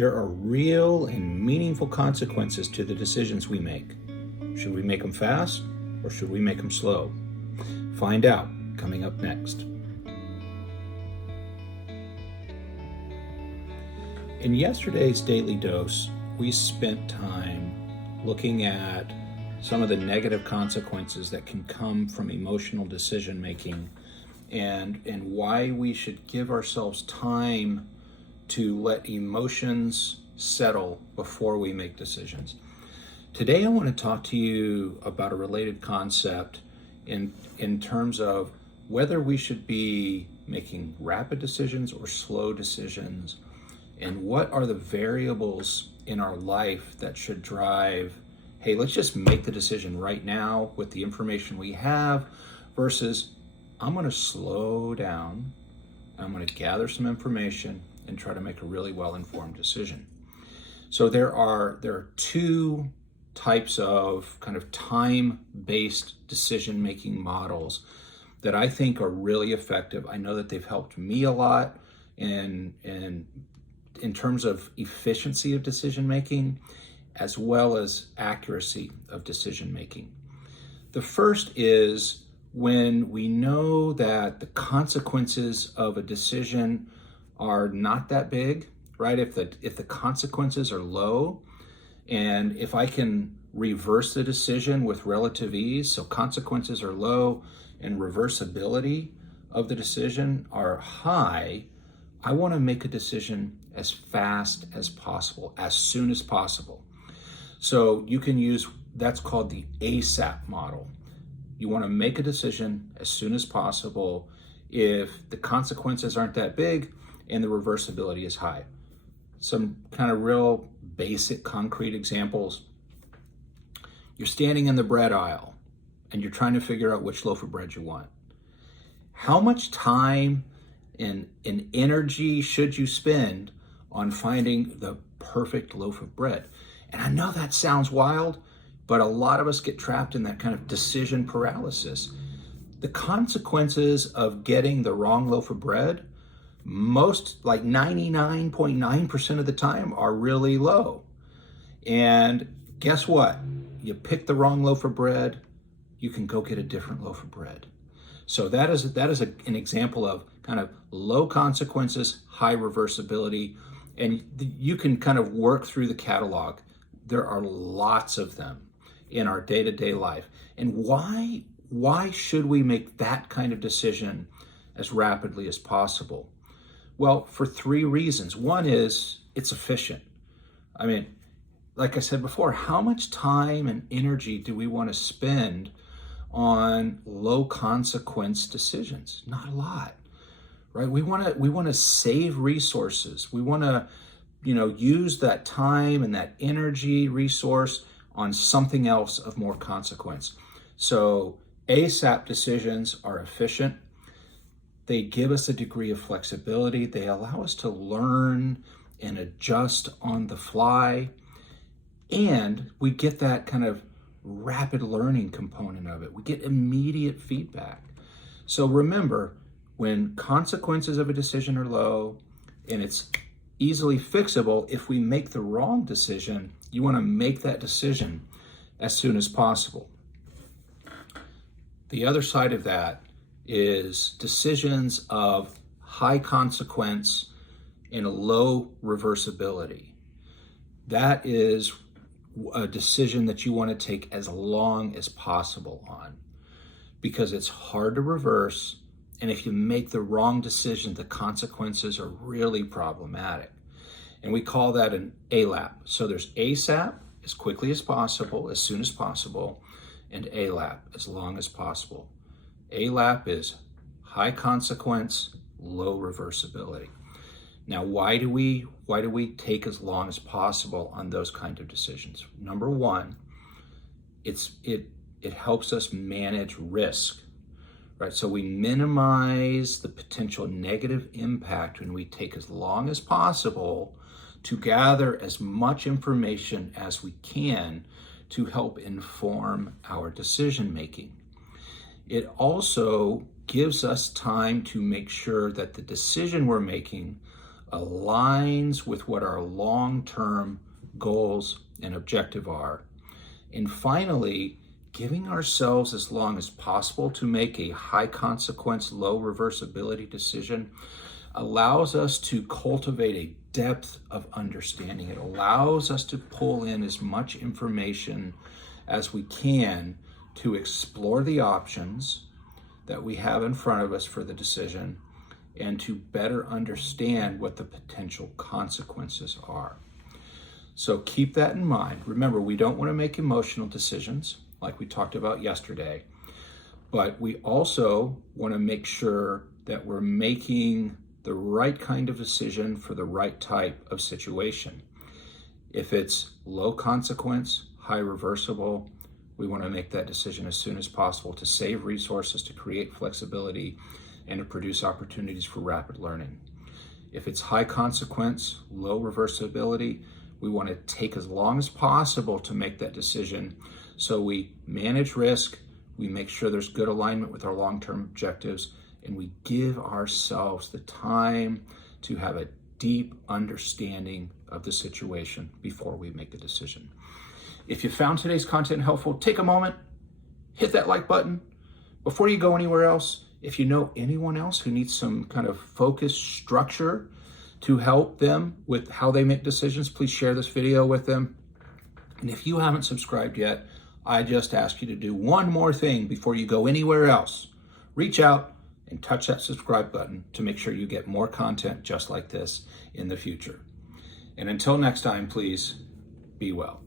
There are real and meaningful consequences to the decisions we make. Should we make them fast or should we make them slow? Find out coming up next. In yesterday's Daily Dose, we spent time looking at some of the negative consequences that can come from emotional decision making and why we should give ourselves time to let emotions settle before we make decisions. Today I want to talk to you about a related concept in terms of whether we should be making rapid decisions or slow decisions, and what are the variables in our life that should drive, hey, let's just make the decision right now with the information we have, versus I'm going to slow down, I'm going to gather some information and try to make a really well-informed decision. So there are two types of kind of time-based decision-making models that I think are really effective. I know that they've helped me a lot in terms of efficiency of decision-making, as well as accuracy of decision-making. The first is when we know that the consequences of a decision are not that big, right? If the consequences are low, and if I can reverse the decision with relative ease, so consequences are low and reversibility of the decision are high, I want to make a decision as fast as possible, as soon as possible. So you can use, that's called the ASAP model. You want to make a decision as soon as possible if the consequences aren't that big and the reversibility is high. Some kind of real basic concrete examples. You're standing in the bread aisle and you're trying to figure out which loaf of bread you want. How much time and energy should you spend on finding the perfect loaf of bread? And I know that sounds wild, but a lot of us get trapped in that kind of decision paralysis. The consequences of getting the wrong loaf of bread, most, like 99.9% of the time, are really low. And guess what? You pick the wrong loaf of bread, you can go get a different loaf of bread. So that is an example of kind of low consequences, high reversibility, and you can kind of work through the catalog. There are lots of them in our day-to-day life. And why should we make that kind of decision as rapidly as possible? Well, for three reasons. One is it's efficient. I mean, like I said before, how much time and energy do we want to spend on low consequence decisions? Not a lot, right? We want to save resources. We want to, use that time and that energy resource on something else of more consequence. So ASAP decisions are efficient. They give us a degree of flexibility. They allow us to learn and adjust on the fly. And we get that kind of rapid learning component of it. We get immediate feedback. So remember, when consequences of a decision are low and it's easily fixable, if we make the wrong decision, you want to make that decision as soon as possible. The other side of that is decisions of high consequence and a low reversibility. That is a decision that you want to take as long as possible on, because it's hard to reverse, and if you make the wrong decision, the consequences are really problematic. And we call that an ALAP. So there's ASAP, as quickly as possible, as soon as possible, and ALAP, as long as possible. ALAP is high consequence, low reversibility. Now, why do we take as long as possible on those kind of decisions? Number one, it helps us manage risk, right? So we minimize the potential negative impact when we take as long as possible to gather as much information as we can to help inform our decision making. It also gives us time to make sure that the decision we're making aligns with what our long-term goals and objective are. And finally, giving ourselves as long as possible to make a high consequence, low reversibility decision allows us to cultivate a depth of understanding. It allows us to pull in as much information as we can to explore the options that we have in front of us for the decision and to better understand what the potential consequences are. So keep that in mind. Remember, we don't want to make emotional decisions like we talked about yesterday, but we also want to make sure that we're making the right kind of decision for the right type of situation. If it's low consequence, high reversible, we want to make that decision as soon as possible to save resources, to create flexibility, and to produce opportunities for rapid learning. If it's high consequence, low reversibility, we want to take as long as possible to make that decision so we manage risk, we make sure there's good alignment with our long-term objectives, and we give ourselves the time to have a deep understanding of the situation before we make a decision. If you found today's content helpful, take a moment, hit that like button. Before you go anywhere else, if you know anyone else who needs some kind of focused structure to help them with how they make decisions, please share this video with them. And if you haven't subscribed yet, I just ask you to do one more thing before you go anywhere else. Reach out and touch that subscribe button to make sure you get more content just like this in the future. And until next time, please be well.